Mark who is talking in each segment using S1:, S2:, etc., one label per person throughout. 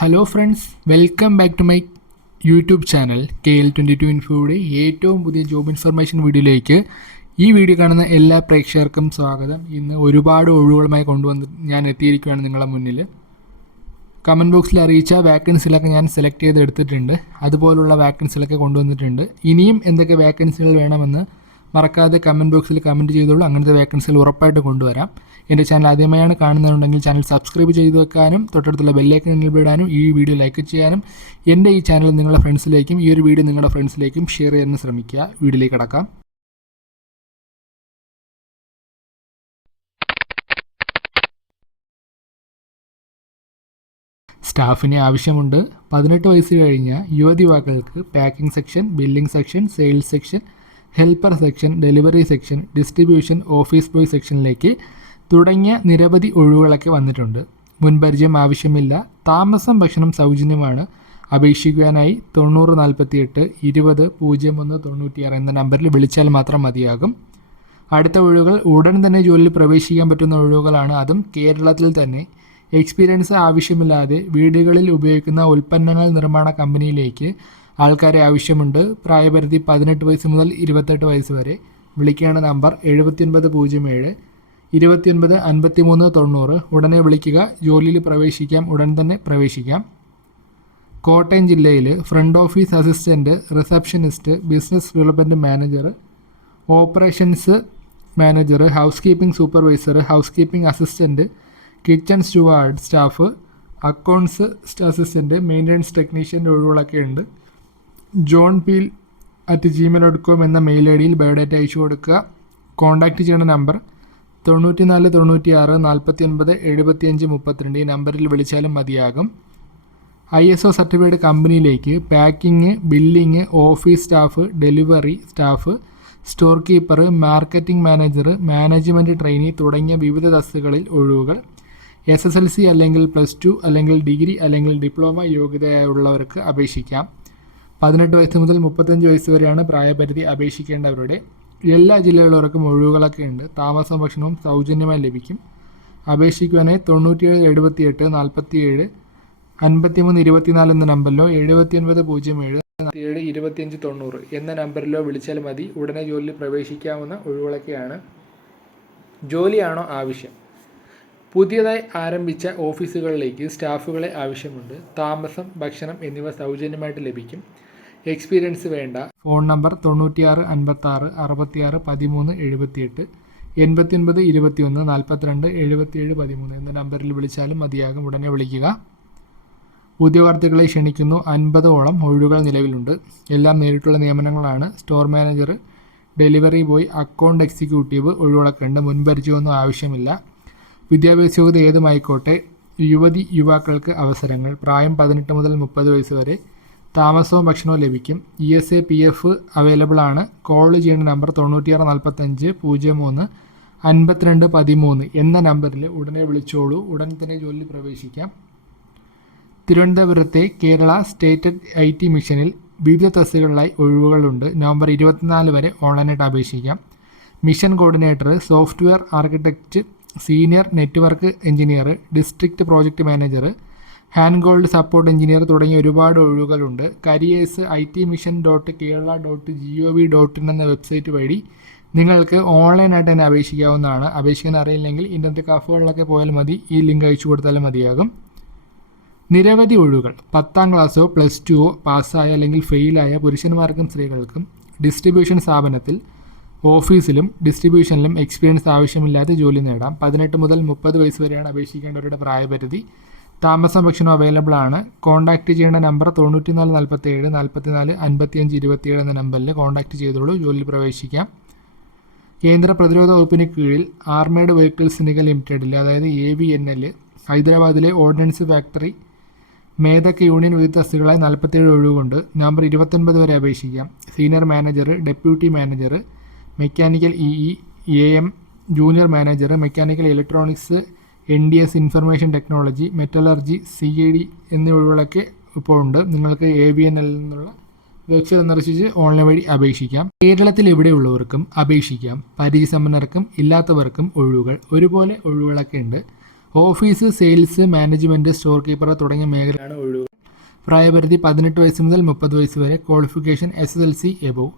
S1: Hello friends welcome back to my YouTube channel K L twenty two ഇൻഫോയുടെ ഏറ്റവും പുതിയ job information വീഡിയോയിലേക്ക്. ഈ video കാണുന്ന എല്ലാ പ്രേക്ഷകർക്കും സ്വാഗതം. ഇന്ന് ഒരുപാട് ഒഴിവുകളുമായി കൊണ്ടുവന്ന് ഞാൻ എത്തിയിരിക്കുകയാണ് നിങ്ങളുടെ മുന്നിൽ. കമന്റ് ബോക്സിൽ അറിയിച്ച വാക്കൻസിലൊക്കെ ഞാൻ സെലക്ട് ചെയ്ത് എടുത്തിട്ടുണ്ട് അതുപോലുള്ള വാക്കൻസിലൊക്കെ കൊണ്ടുവന്നിട്ടുണ്ട്. ഇനിയും എന്തൊക്കെ വാക്കൻസികൾ വേണമെന്ന് മറക്കാതെ കമന്റ് ബോക്സിൽ കമന്റ് ചെയ്തോളൂ. അങ്ങനത്തെ വേക്കൻസികൾ ഉറപ്പായിട്ട് കൊണ്ടുവരാം. എന്റെ ചാനൽ ആദ്യമായാണ് കാണുന്നുണ്ടെങ്കിൽ ചാനൽ സബ്സ്ക്രൈബ് ചെയ്ത് വെക്കാനും തൊട്ടടുത്തുള്ള ബെല്ലേക്ക് ഇടാനും ഈ വീഡിയോ ലൈക്ക് ചെയ്യാനും എന്റെ ഈ ചാനൽ നിങ്ങളുടെ ഫ്രണ്ട്സിലേക്കും ഈ ഒരു വീഡിയോ നിങ്ങളുടെ ഫ്രണ്ട്സിലേക്കും ഷെയർ ചെയ്യാൻ ശ്രമിക്കുക. വീഡിയോയിലേക്ക് കിടക്കാം. സ്റ്റാഫിന് ആവശ്യമുണ്ട്. പതിനെട്ട് വയസ്സ് കഴിഞ്ഞ യുവതി വാക്കുകൾക്ക് packing section billing section sales section helper section delivery section distribution office boy സെക്ഷനിലേക്ക് തുടങ്ങിയ നിരവധി ഒഴിവുകളൊക്കെ വന്നിട്ടുണ്ട്. മുൻപരിചയം ആവശ്യമില്ല. താമസം ഭക്ഷണം സൗജന്യമാണ്. അപേക്ഷിക്കുവാനായി തൊണ്ണൂറ് നാൽപ്പത്തി എട്ട് ഇരുപത് പൂജ്യം ഒന്ന് തൊണ്ണൂറ്റിയാറ് എന്ന നമ്പറിൽ വിളിച്ചാൽ മാത്രം മതിയാകും. അടുത്ത ഒഴിവുകൾ ഉടൻ തന്നെ ജോലിയിൽ പ്രവേശിക്കാൻ പറ്റുന്ന ഒഴിവുകളാണ്. അതും കേരളത്തിൽ തന്നെ. എക്സ്പീരിയൻസ് ആവശ്യമില്ലാതെ വീടുകളിൽ ഉപയോഗിക്കുന്ന ഉൽപ്പന്നങ്ങൾ നിർമ്മാണ കമ്പനിയിലേക്ക് ആൾക്കാരെ ആവശ്യമുണ്ട്. പ്രായപരിധി പതിനെട്ട് വയസ്സ് മുതൽ ഇരുപത്തെട്ട് വയസ്സ് വരെ. വിളിക്കേണ്ട നമ്പർ എഴുപത്തിയൊൻപത് പൂജ്യം ഏഴ് ഇരുപത്തിയൊൻപത് അൻപത്തി മൂന്ന് തൊണ്ണൂറ്. ഉടനെ വിളിക്കുക. ജോലിയിൽ പ്രവേശിക്കാം. ഉടൻ തന്നെ പ്രവേശിക്കാം. കോട്ടയം ജില്ലയിൽ front office assistant receptionist business development manager operations manager housekeeping supervisor housekeeping assistant kitchen steward staff accounts assistant maintenance ടെക്നീഷ്യന്റെ ഒഴിവുകളൊക്കെ ഉണ്ട്. John Peel at Gmail dot com എന്ന മെയിൽ ഐ ഡിയിൽ ബയോഡാറ്റ അയച്ചു കൊടുക്കുക. കോൺടാക്റ്റ് ചെയ്യേണ്ട നമ്പർ തൊണ്ണൂറ്റി നാല് തൊണ്ണൂറ്റി ആറ് നാൽപ്പത്തി ഒൻപത് എഴുപത്തി അഞ്ച് മുപ്പത്തിരണ്ട് ഈ നമ്പറിൽ വിളിച്ചാലും മതിയാകും. ഐ എസ് ഒ സർട്ടിഫൈഡ് കമ്പനിയിലേക്ക് packing billing office staff delivery staff store keeper marketing manager management trainee തുടങ്ങിയ വിവിധ തസ്തുകളിൽ ഒഴിവുകൾ. എസ് എസ് എൽ സി അല്ലെങ്കിൽ പ്ലസ് ടു അല്ലെങ്കിൽ ഡിഗ്രി അല്ലെങ്കിൽ ഡിപ്ലോമ യോഗ്യതയുള്ളവർക്ക് അപേക്ഷിക്കാം. പതിനെട്ട് വയസ്സ് മുതൽ മുപ്പത്തഞ്ച് വയസ്സ് വരെയാണ് പ്രായപരിധി അപേക്ഷിക്കേണ്ടവരുടെ. എല്ലാ ജില്ലകളിലവർക്കും ഒഴിവുകളൊക്കെ ഉണ്ട്. താമസവും ഭക്ഷണവും സൗജന്യമായി ലഭിക്കും. അപേക്ഷിക്കുവാനായി തൊണ്ണൂറ്റിയേഴ് എഴുപത്തിയെട്ട് നാൽപ്പത്തിയേഴ് അൻപത്തിമൂന്ന് ഇരുപത്തിനാല് എന്ന നമ്പറിലോ എഴുപത്തിയൊൻപത് പൂജ്യം ഏഴ് ഏഴ് ഇരുപത്തിയഞ്ച് തൊണ്ണൂറ് എന്ന നമ്പറിലോ വിളിച്ചാൽ മതി. ഉടനെ ജോലിയിൽ പ്രവേശിക്കാവുന്ന ഒഴിവുകളൊക്കെയാണ്. ജോലിയാണോ ആവശ്യം? പുതിയതായി ആരംഭിച്ച ഓഫീസുകളിലേക്ക് സ്റ്റാഫുകളെ ആവശ്യമുണ്ട്. താമസം ഭക്ഷണം എന്നിവ സൗജന്യമായിട്ട് ലഭിക്കും. എക്സ്പീരിയൻസ് വേണ്ട. ഫോൺ നമ്പർ തൊണ്ണൂറ്റിയാറ് അൻപത്താറ് അറുപത്തിയാറ് പതിമൂന്ന് എഴുപത്തിയെട്ട്. എൺപത്തിയൊൻപത് ഇരുപത്തിയൊന്ന് നാൽപ്പത്തിരണ്ട് എഴുപത്തിയേഴ് പതിമൂന്ന് എന്ന നമ്പറിൽ വിളിച്ചാലും മതിയാകും. ഉടനെ വിളിക്കുക. ഉദ്യോഗാർത്ഥികളെ ക്ഷണിക്കുന്നു. അൻപതോളം ഒഴിവുകൾ നിലവിലുണ്ട്. എല്ലാം നേരിട്ടുള്ള നിയമനങ്ങളാണ്. Store manager delivery boy account executive ഒഴിവുകളൊക്കെ ഉണ്ട് മുൻപരിചയമൊന്നും ആവശ്യമില്ല. വിദ്യാഭ്യാസ യോഗ്യത ഏതുമായിക്കോട്ടെ. യുവതി യുവാക്കൾക്ക് അവസരങ്ങൾ. പ്രായം പതിനെട്ട് മുതൽ മുപ്പത് വയസ്സ് വരെ. താമസവും ഭക്ഷണവും ലഭിക്കും. E S I P F available ആണ്. കോൾ ചെയ്യേണ്ട നമ്പർ തൊണ്ണൂറ്റിയാറ് നാൽപ്പത്തഞ്ച് പൂജ്യം മൂന്ന് അൻപത്തിരണ്ട് പതിമൂന്ന് എന്ന നമ്പറിൽ ഉടനെ വിളിച്ചോളൂ. ഉടൻ തന്നെ ജോലി പ്രവേശിക്കാം. തിരുവനന്തപുരത്തെ കേരള സ്റ്റേറ്റ് ഐ ടി മിഷനിൽ വിവിധ തസ്തികളിലായി ഒഴിവുകളുണ്ട് നവംബർ ഇരുപത്തിനാല് വരെ ഓൺലൈനായിട്ട് അപേക്ഷിക്കാം. Mission coordinator software architect senior network engineer district project manager hand hold support engineer തുടങ്ങിയ ഒരുപാട് ഒഴിവുകളുണ്ട്. Careers I T mission dot Kerala dot G O V dot in എന്ന വെബ്സൈറ്റ് വഴി നിങ്ങൾക്ക് ഓൺലൈനായിട്ട് തന്നെ അപേക്ഷിക്കാവുന്നതാണ്. അപേക്ഷിക്കാൻ അറിയില്ലെങ്കിൽ ഇന്റർനെറ്റ് കഫുകളിലൊക്കെ പോയാൽ മതി. ഈ ലിങ്ക് അയച്ചു കൊടുത്താലും മതിയാകും. നിരവധി ഒഴിവുകൾ. പത്താം ക്ലാസ്സോ പ്ലസ് ടുവോ പാസ്സായ അല്ലെങ്കിൽ ഫെയിലായ പുരുഷന്മാർക്കും സ്ത്രീകൾക്കും ഡിസ്ട്രിബ്യൂഷൻ സ്ഥാപനത്തിൽ ഓഫീസിലും ഡിസ്ട്രിബ്യൂഷനിലും എക്സ്പീരിയൻസ് ആവശ്യമില്ലാതെ ജോലി നേടാം. പതിനെട്ട് മുതൽ മുപ്പത് വയസ്സ് വരെയാണ് അപേക്ഷിക്കേണ്ടവരുടെ പ്രായപരിധി. താമസം ഭക്ഷണം അവൈലബിൾ ആണ്. കോൺടാക്റ്റ് ചെയ്യേണ്ട നമ്പർ തൊണ്ണൂറ്റി നാല് നാൽപ്പത്തി ഏഴ് നാൽപ്പത്തി നാൽപ്പത്തിനാല് അൻപത്തിയഞ്ച് ഇരുപത്തിയേഴ് എന്ന നമ്പറിൽ കോൺടാക്റ്റ് ചെയ്തോളൂ. ജോലിയിൽ പ്രവേശിക്കാം. കേന്ദ്ര പ്രതിരോധ വകുപ്പിന് കീഴിൽ ആർമേഡ് വെഹിക്കിൾസ് നിഗ ലിമിറ്റഡിൽ അതായത് എ വി എൻ എൽ ഹൈദരാബാദിലെ ഓർഡിനൻസ് ഫാക്ടറി മേധക്ക് യൂണിയൻ തസ്തികളായി നാൽപ്പത്തേഴ് ഒഴിവുകൊണ്ട് നവംബർ ഇരുപത്തൊൻപത് വരെ അപേക്ഷിക്കാം. Senior manager deputy manager mechanical E E A M junior manager mechanical electronics N D S information technology metallurgy C A D എന്നീ ഒഴിവുകളൊക്കെ ഇപ്പോൾ ഉണ്ട് നിങ്ങൾക്ക് എ ബി എൻ എൽ നിന്നുള്ള വെബ്സൈറ്റ് സന്ദർശിച്ച് ഓൺലൈൻ വഴി അപേക്ഷിക്കാം. കേരളത്തിൽ എവിടെയുള്ളവർക്കും അപേക്ഷിക്കാം. പരിചയസമ്പന്നർക്കും ഇല്ലാത്തവർക്കും ഒഴിവുകൾ. ഒരുപോലെ ഒഴിവുകളൊക്കെ ഉണ്ട്. Office sales management store keeper തുടങ്ങിയ മേഖലയാണ് ഒഴിവുകൾ. പ്രായപരിധി പതിനെട്ട് വയസ്സ് മുതൽ മുപ്പത് വയസ്സ് വരെ qualification S S L C above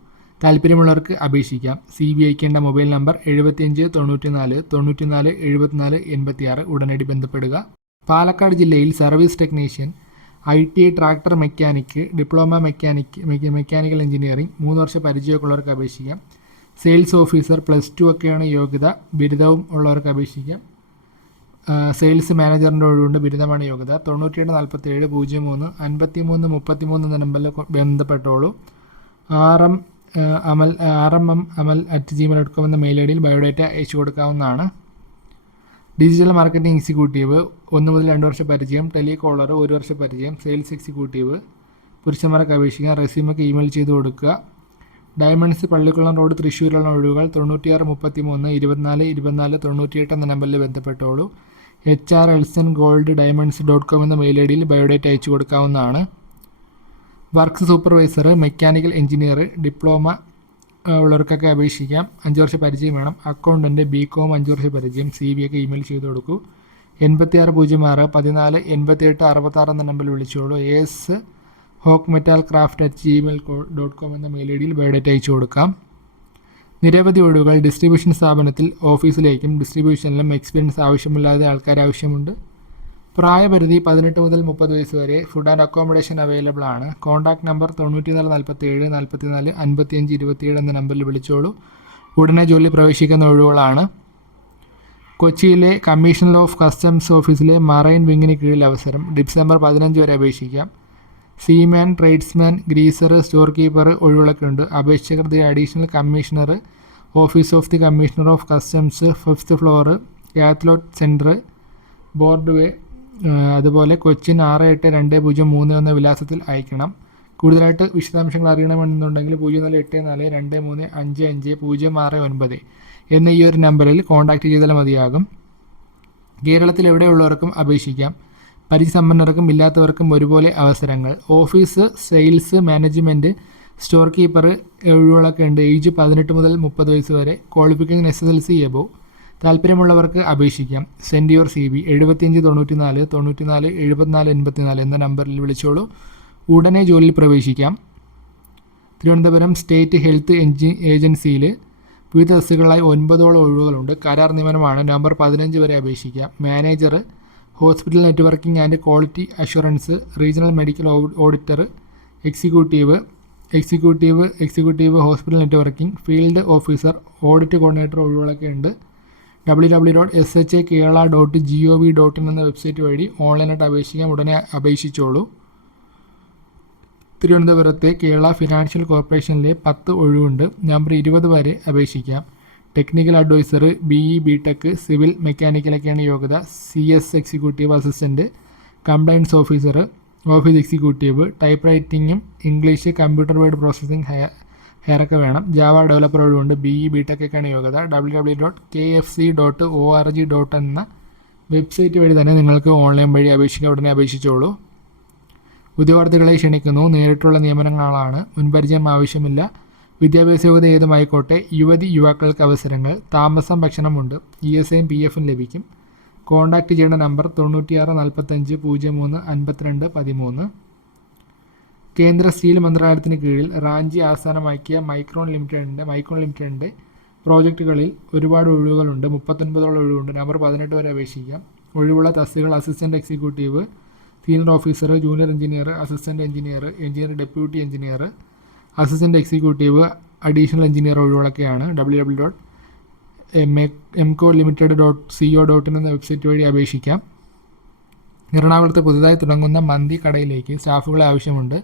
S1: താല്പര്യമുള്ളവർക്ക് അപേക്ഷിക്കാം. സി ബി അയക്കേണ്ട മൊബൈൽ നമ്പർ എഴുപത്തിയഞ്ച് തൊണ്ണൂറ്റിനാല് തൊണ്ണൂറ്റിനാല് എഴുപത്തിനാല് എൺപത്തിയാറ് ഉടനടി ബന്ധപ്പെടുക. പാലക്കാട് ജില്ലയിൽ service technician I T tractor mechanic diploma mechanic mechanical engineering മൂന്ന് വർഷ പരിചയമൊക്കെ ഉള്ളവർക്ക് അപേക്ഷിക്കാം. സെയിൽസ് ഓഫീസർ പ്ലസ് ടു ഒക്കെയാണ് യോഗ്യത ബിരുദവും ഉള്ളവർക്ക് അപേക്ഷിക്കാം. സെയിൽസ് മാനേജറിന്റെ ഒഴിവുണ്ട് ബിരുദമാണ് യോഗ്യത. തൊണ്ണൂറ്റിയെട്ട് നാൽപ്പത്തി ഏഴ് പൂജ്യം മൂന്ന് അൻപത്തി മൂന്ന് മുപ്പത്തി മൂന്ന് എന്ന നമ്പറിൽ ബന്ധപ്പെട്ടോളൂ. R M Amal R M M Amal at Gmail dot com എന്ന മെയിൽ ഐ ഡിയിൽ ബയോഡേറ്റ അയച്ചു കൊടുക്കാവുന്നതാണ്. ഡിജിറ്റൽ മാർക്കറ്റിംഗ് എക്സിക്യൂട്ടീവ് ഒന്ന് മുതൽ രണ്ട് വർഷ പരിചയം. ടെലികോളർ ഒരു വർഷ പരിചയം. സെയിൽസ് എക്സിക്യൂട്ടീവ് പുരുഷന്മാർക്ക് അപേക്ഷിക്കാൻ റെസ്യൂമൊക്കെ ഇമെയിൽ ചെയ്ത് കൊടുക്കുക. ഡയമണ്ട്സ് പള്ളിക്കുളം റോഡ് തൃശ്ശൂരിലുള്ള ഒഴിവുകൾ തൊണ്ണൂറ്റിയാറ് മുപ്പത്തി മൂന്ന് ഇരുപത്തിനാല് ഇരുപത്തിനാല് തൊണ്ണൂറ്റിയെട്ട് എന്ന നമ്പറിൽ ബന്ധപ്പെട്ടോളൂ. H R Elson gold diamonds dot com എന്ന മെയിൽ ഐ ഡിയിൽ ബയോഡേറ്റ അയച്ചു കൊടുക്കാവുന്നതാണ്. Work supervisor mechanical engineer diploma ഉള്ളവർക്കൊക്കെ അപേക്ഷിക്കാം. അഞ്ച് വർഷ പരിചയം വേണം. അക്കൗണ്ടന്റ് ബി കോം അഞ്ച് വർഷ പരിചയം. സി വി ഒക്കെ ഇമെയിൽ ചെയ്ത് കൊടുക്കൂ. എൺപത്തി ആറ് പൂജ്യം ആറ് പതിനാല് എൺപത്തി എട്ട് അറുപത്താറ് എന്ന നമ്പറിൽ വിളിച്ചോളൂ. A S hawk metal craft at Gmail dot com എന്ന മെയിൽ ഐ ഡിയിൽ ബയോഡേറ്റ അയച്ചു കൊടുക്കാം. നിരവധി ഒഴിവുകൾ ഡിസ്ട്രിബ്യൂഷൻ സ്ഥാപനത്തിൽ ഓഫീസിലേക്കും ഡിസ്ട്രിബ്യൂഷനിലും എക്സ്പീരിയൻസ് ആവശ്യമില്ലാതെ ആൾക്കാർ ആവശ്യമുണ്ട്. പ്രായപരിധി പതിനെട്ട് മുതൽ മുപ്പത് വയസ്സ് വരെ ഫുഡ് ആൻഡ് അക്കോമഡേഷൻ അവൈലബിൾ ആണ്. കോൺടാക്ട് നമ്പർ തൊണ്ണൂറ്റിനാല് നാൽപ്പത്തി ഏഴ് നാൽപ്പത്തിനാല് അൻപത്തിയഞ്ച് ഇരുപത്തിയേഴ് എന്ന നമ്പറിൽ വിളിച്ചോളൂ. ഉടനെ ജോലി പ്രവേശിക്കുന്ന ഒഴിവുകളാണ്. കൊച്ചിയിലെ കമ്മീഷണർ ഓഫ് കസ്റ്റംസ് ഓഫീസിലെ മറൈൻ വിങ്ങിന് കീഴിൽ അവസരം. ഡിസംബർ പതിനഞ്ച് വരെ അപേക്ഷിക്കാം. Seaman tradesman greaser store keeper ഒഴിവുകളൊക്കെ ഉണ്ട്. അപേക്ഷകർ the additional commissioner office of the commissioner of customs fifth floor Catholic centre Broadway ആ, അതുപോലെ കൊച്ചിൻ ആറ് എട്ട് രണ്ട് പൂജ്യം മൂന്ന് എന്ന വിലാസത്തിൽ അയക്കണം. കൂടുതലായിട്ട് വിശദാംശങ്ങൾ അറിയണമെന്നുണ്ടെങ്കിൽ പൂജ്യം നാല് എട്ട് നാല് രണ്ട് മൂന്ന് അഞ്ച് അഞ്ച് പൂജ്യം ആറ് ഒൻപത് എന്ന ഈ ഒരു നമ്പറിൽ കോൺടാക്റ്റ് ചെയ്താൽ മതിയാകും. കേരളത്തിൽ എവിടെയുള്ളവർക്കും അപേക്ഷിക്കാം. പരിസമ്പന്നർക്കും ഇല്ലാത്തവർക്കും ഒരുപോലെ അവസരങ്ങൾ. Office sales management store keeper ഒഴിവുകളൊക്കെ ഉണ്ട്. ഏജ് പതിനെട്ട് മുതൽ മുപ്പത് വയസ്സ് വരെ. Qualification S S L C above. താല്പര്യമുള്ളവർക്ക് അപേക്ഷിക്കാം. സെൻഡ് യുവർ സി ബി എഴുപത്തിയഞ്ച് എഴുപത്തി നാല് എഴുപത്തിനാല് എൺപത്തിനാല് എന്ന നമ്പറിൽ വിളിച്ചോളൂ. ഉടനെ ജോലിയിൽ പ്രവേശിക്കാം. തിരുവനന്തപുരം സ്റ്റേറ്റ് ഹെൽത്ത് എൻജി ഏജൻസിയിൽ വിവിധ തസ്തികളായി ഒൻപതോളം ഒഴിവുകളുണ്ട്. കരാർ നിയമനമാണ്. നവംബർ പതിനഞ്ച് വരെ അപേക്ഷിക്കാം. Manager hospital networking and quality assurance regional medical auditor executive executive executive hospital networking field officer audit coordinator ഒഴിവുകളൊക്കെ ഉണ്ട്. W W dot S H A Kerala dot G O V dot in എന്ന website വഴി ഓൺലൈനായിട്ട് അപേക്ഷിക്കാൻ ഉടനെ അപേക്ഷിച്ചോളൂ. തിരുവനന്തപുരത്തെ Kerala financial കോർപ്പറേഷനിലെ പത്ത് ഒഴിവുണ്ട്. നമ്പർ ഇരുപത് വരെ അപേക്ഷിക്കാം. Technical advisor B E B tech civil മെക്കാനിക്കലൊക്കെയാണ് യോഗ്യത. C S executive assistant compliance officer office executive type റൈറ്റിങ്ങും English computer word processing higher ഹെയറൊക്കെ വേണം. ജാവ ഡെവലപ്പർ ഒഴിവുണ്ട് ബി ഇ ബി ടെക് ഒക്കെയാണ് യോഗ്യത. W W dot K F C dot O R G dot എന്ന website വഴി തന്നെ നിങ്ങൾക്ക് online വഴി അപേക്ഷിക്കാൻ ഉടനെ അപേക്ഷിച്ചോളൂ. ഉദ്യോഗാർത്ഥികളെ ക്ഷണിക്കുന്നു. നേരിട്ടുള്ള നിയമനങ്ങളാണ്. മുൻപരിചയം ആവശ്യമില്ല. വിദ്യാഭ്യാസ യോഗ്യത ഏതുമായിക്കോട്ടെ. യുവതി യുവാക്കൾക്ക് അവസരങ്ങൾ. താമസം ഭക്ഷണമുണ്ട്. ഇ എസ് ഐയും പി എഫും ലഭിക്കും. കോൺടാക്റ്റ് ചെയ്യേണ്ട നമ്പർ തൊണ്ണൂറ്റിയാറ് നാൽപ്പത്തഞ്ച് പൂജ്യം മൂന്ന് അൻപത്തിരണ്ട് പതിമൂന്ന്. കേന്ദ്ര സ്റ്റീൽ മന്ത്രാലയത്തിന് കീഴിൽ റാഞ്ചി ആസ്ഥാനമാക്കിയ മൈക്രോൺ ലിമിറ്റഡിന്റെ മൈക്രോൺ ലിമിറ്റഡിന്റെ പ്രോജക്റ്റുകളിൽ ഒരുപാട് ഒഴിവുകളുണ്ട്. മുപ്പത്തൊൻപതോളം ഒഴിവുണ്ട്. നമ്പർ പതിനെട്ട് വരെ അപേക്ഷിക്കാം. ഒഴിവുള്ള തസ്തികൾ assistant executive senior officer junior engineer assistant engineer engineer deputy engineer assistant executive additional engineer ഒഴിവുകളൊക്കെയാണ്. W W dot M A M co limited dot C O dot in എന്ന വെബ്സൈറ്റ് വഴി അപേക്ഷിക്കാം. എറണാകുളത്ത് പുതുതായി തുടങ്ങുന്ന മന്തി കടയിലേക്ക് സ്റ്റാഫുകളെ ആവശ്യമുണ്ട്.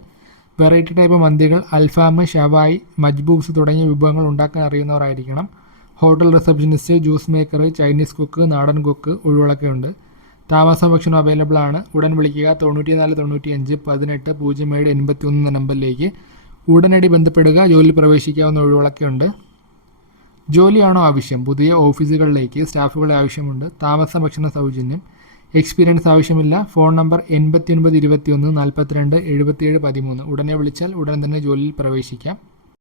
S1: വെറൈറ്റി ടൈപ്പ് മന്തികൾ അൽഫാം ഷവായി മജ്ബൂബ്സ് തുടങ്ങിയ വിഭവങ്ങൾ ഉണ്ടാക്കാൻ അറിയുന്നവരായിരിക്കണം. Hotel receptionist juice maker Chinese cook നാടൻ കുക്ക് ഒഴിവുകളൊക്കെ ഉണ്ട്. താമസ ഭക്ഷണം അവൈലബിൾ ആണ്. ഉടൻ വിളിക്കുക തൊണ്ണൂറ്റി നാല് തൊണ്ണൂറ്റി അഞ്ച് പതിനെട്ട് പൂജ്യം ഏഴ് എൺപത്തി ഒന്ന് എന്ന നമ്പറിലേക്ക്. ഉടനടി ബന്ധപ്പെടുക ജോലിയിൽ പ്രവേശിക്കാവുന്ന ഒഴിവുകളൊക്കെ ഉണ്ട്. ജോലിയാണോ ആവശ്യം? പുതിയ ഓഫീസുകളിലേക്ക് സ്റ്റാഫുകളെ ആവശ്യമുണ്ട്. താമസ ഭക്ഷണ സൗജന്യം. എക്സ്പീരിയൻസ് ആവശ്യമില്ല. ഫോൺ നമ്പർ എൺപത്തി ഒൻപത് ഇരുപത്തി ഒന്ന് നാൽപ്പത്തിരണ്ട് എഴുപത്തിയേഴ് പതിമൂന്ന്. ഉടനെ വിളിച്ചാൽ ഉടൻ തന്നെ ജോലിയിൽ പ്രവേശിക്കാം.